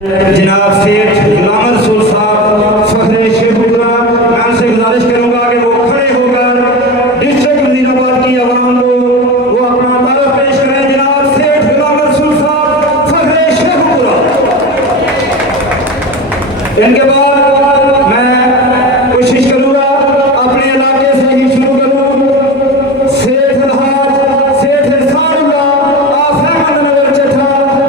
जनाब सेठ गुलाम रसूल साहब फखरे शेखुपुरा, मैं उनसे गुजारिश करूंगा कि वो खड़े होकर डिस्ट्रिक्ट वजीराबाद की आवाम को वो अपना तारुफ पेश करें। जनाब सेठ गुलाम रसूल साहब फखरे शेखुपुरा। इनके बाद मैं कोशिश करूंगा अपने इलाके से ही शुरू करूं। सेठ अलहाज सेठ सारुल्ला आफ अहमद नगर चठा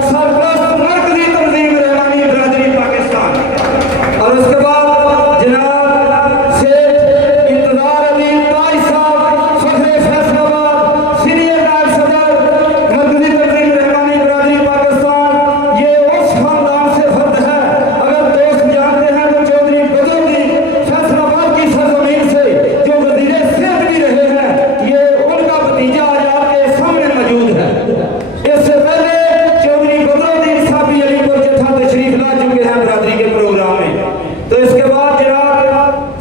सरपरस्त मरकजी तंजीम रहमानी बिरादरी पाकिस्तान। और उसके बाद जनाब सेठ इंतजार अली ताज साहब फखरे फैसलाबाद सीनियर नायब सदर मरकजी तंजीम रहमानी बिरादरी पाकिस्तान। ये उस खानदान से फर्द है, अगर दोस्त जानते हैं तो चौधरी बदरुद्दीन फैसलाबाद की सरजमीन से जो वजीर सेहत भी रहे हैं, ये उनका भतीजा आज आपके सामने मौजूद है। इससे पहले चौधरी बदरुद्दीन साहब भी अलीपुर जथा तशरीफ ला चुके हैं बिरादरी के प्रोग्राम में। तो इसके बाद जनाब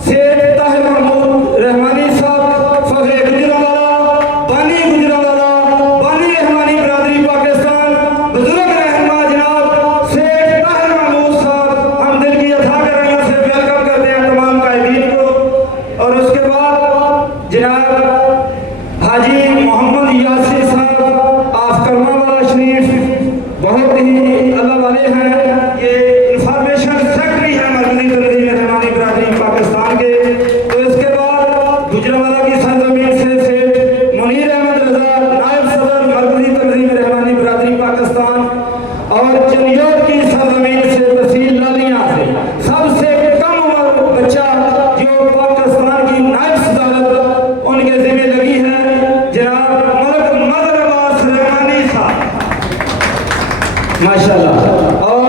सेठ ताहिर महमूद रहमानी साहब फखरे गुजरांवाला बानी गुजरांवाला बानी रहमानी बिरादरी पाकिस्तान। बुजुर्ग रहनुमा जनाब सेठ ताहिर महमूद साहब, हम दिल की अथाह गहराइयों से वेलकम करते हैं तमाम कायदीन को। और उसके बाद जनाब हाजी मोहम्मद यासिर साहब आफ करमावाला शरीफ, बहुत ही अल्लाह वाले हैं, ये इंफॉर्मेशन सेक्रेटरी है मरकजी तंजीम रहमानी बिरादरी पाकिस्तान के। तो इसके बाद गुजरांवाला की सरजमीन से सेठ मुनीर अहमद रजा नायब सदर मरकजी तंजीम रहमानी बिरादरी पाकिस्तान। और चनियोट की सरजमीन से तहसील लालिया से सबसे कम उम्र बच्चा जो पाकिस्तान की नायब सदारत उनके जिम्मे लगी है, जनाब मलक मदर अब्बास रहमानी साहब माशाल्लाह। और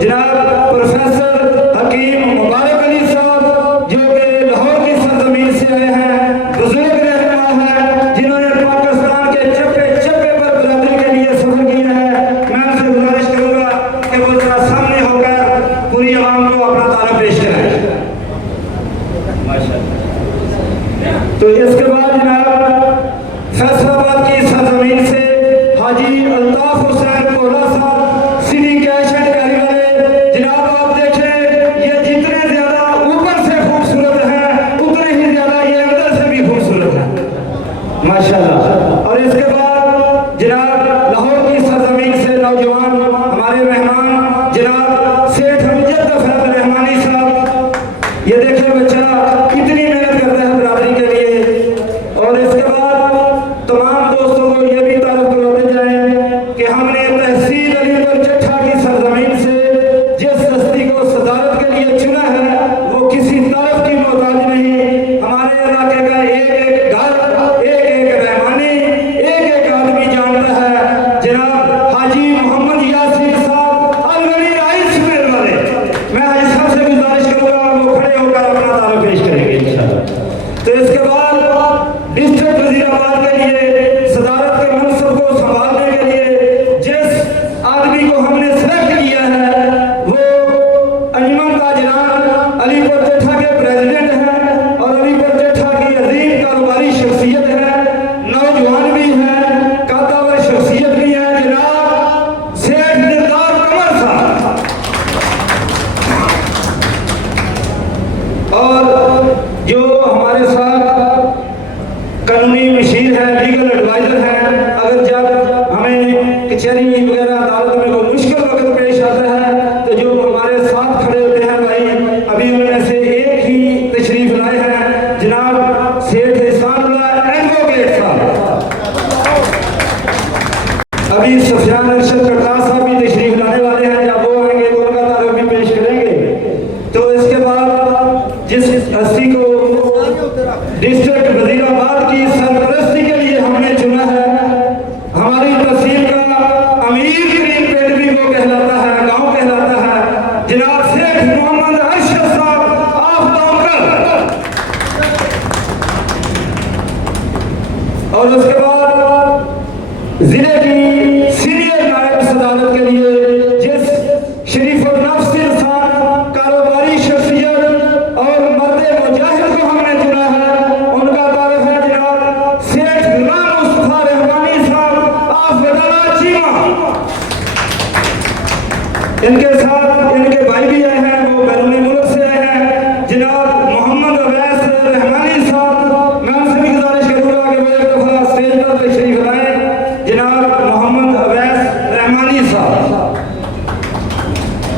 जनाब प्रोफेसर हकीम मुबारक अली साहब जो कि लाहौर की सरजमीन से आए हैं, बुजुर्ग रहनुमा है, जिन्होंने पाकिस्तान के चप्पे चप्पे पर बिरादरी के लिए सफर किया है। मैं उनसे गुजारिश करूंगा कि वो जरा सामने होकर पूरी आवाम को अपना तारुफ पेश करें। तो इसके बाद जनाब फैसलाबाद की सरजमीन से हाजी अल्ताफ हुसैन कोहरा साहब सिटी कैश एंड कैरी वाले। जनाब आप देखें, ये जितने ज्यादा ऊपर से खूबसूरत हैं उतने ही ज्यादा ये अंदर से भी खूबसूरत है माशाल्लाह। और इसके बाद जनाब लाहौर की सरजमीन से नौजवान हमारे मेहमान जनाब सेठ हमजद फैज रहमानी साहब। ये देखें बच्चा कितनी मेहनत करता है बिरादरी के लिए। और इसके बाद तमाम दोस्तों को ये भी तारुफ करवाते जाएं कि हमने तहसील अलीपुर चट्ठा की सरजमीन से जिस हस्ती को सदारत के लिए चुना है वो किसी तारुफ की मोहताज नहीं। हमारे इलाके का एक एक घर एक एक रहमानी एक एक आदमी जानता है, जनाब हाजी मोहम्मद यासिर साहब अलगड़ी राइस मिल वाले। मैं हाजी साहब से गुजारिश करूंगा वो खड़े होकर अपना तारुफ पेश करेंगे इंशाल्लाह। तो इसके बाद डिस्ट्रिक्ट वजीराबाद के लिए सदारत के मनसब को संभालने के लिए जिस आदमी को हमने सेलेक्ट किया है वो अंजुमन ताजरान अलीपुर जट्ठा के प्रेसिडेंट हैं और अलीपुर जट्ठा की अजीम कारोबारी शख्सियत है, नौजवान भी है, कातावर शख्सियत भी है, जनाब सेठ दिलदार कमर साहब। और जो हमारे साथ कानूनी मशीर है, लीगल एडवाइजर है, अगर जब हमें कचहरी वगैरह अदालत में कोई मुश्किल वक्त पेश आता है तो जो हमारे साथ खड़े होते हैं भाई, अभी उनमें से एक ही तशरीफ लाए हैं जनाब सेठ एहसानुल्लाह एडवोकेट साहब। अभी सफियान अरशद करतार साहब भी तशरीफ लाने वाले हैं, जब वो आएंगे तो उनका तारुफ भी पेश करेंगे। तो इसके बाद जिस हस्ती को डिस्ट्रिक्ट वजीराबाद की सरपरस्ती के लिए हमने चुना है, हमारी तहसील का अमीर तरीन पेड़ भी वो कहलाता है, गांव कहलाता है, जनाब सेठ मोहम्मद अरशद साहब आफ दौकर। और उसके बाद जिले की सीनियर नायब सदारत के लिए जिस शरीफ और नफ्स इंसान कारोबारी शख्सियत और मर्द मुजाहिद को हमने चुना है, उनका तारुफ है जनाब सेठ गुलाम मुस्तफा रहमानी साहब आफ वडाला चीमा। इनके साथ इनके भाई भी आए हैं, वो बैरून मुल्क से आए हैं, जनाब मोहम्मद अवैस रहमानी साहब। मैं उनसे भी गुजारिश करूँगा कि वो एक दफ़ा स्टेज पर तशरीफ लाएं। जनाब मोहम्मद अवैस रहमानी साहब।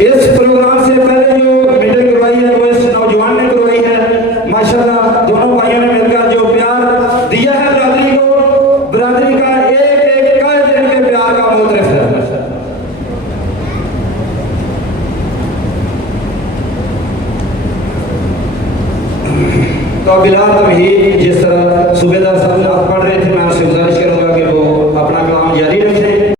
इस प्रोग्राम से पहले जो मीटिंग करवाई है वो इस नौजवान ने करवाई है। माशाल्लाह दोनों भाइयों ने मिलकर जो प्यार दिया है बरादरी को, बरादरी का एक कायद इनके प्यार का मोतरफ है। तो बिला तभी जिस तरह सूबेदार साहब आप पढ़ रहे थे, मैं उनसे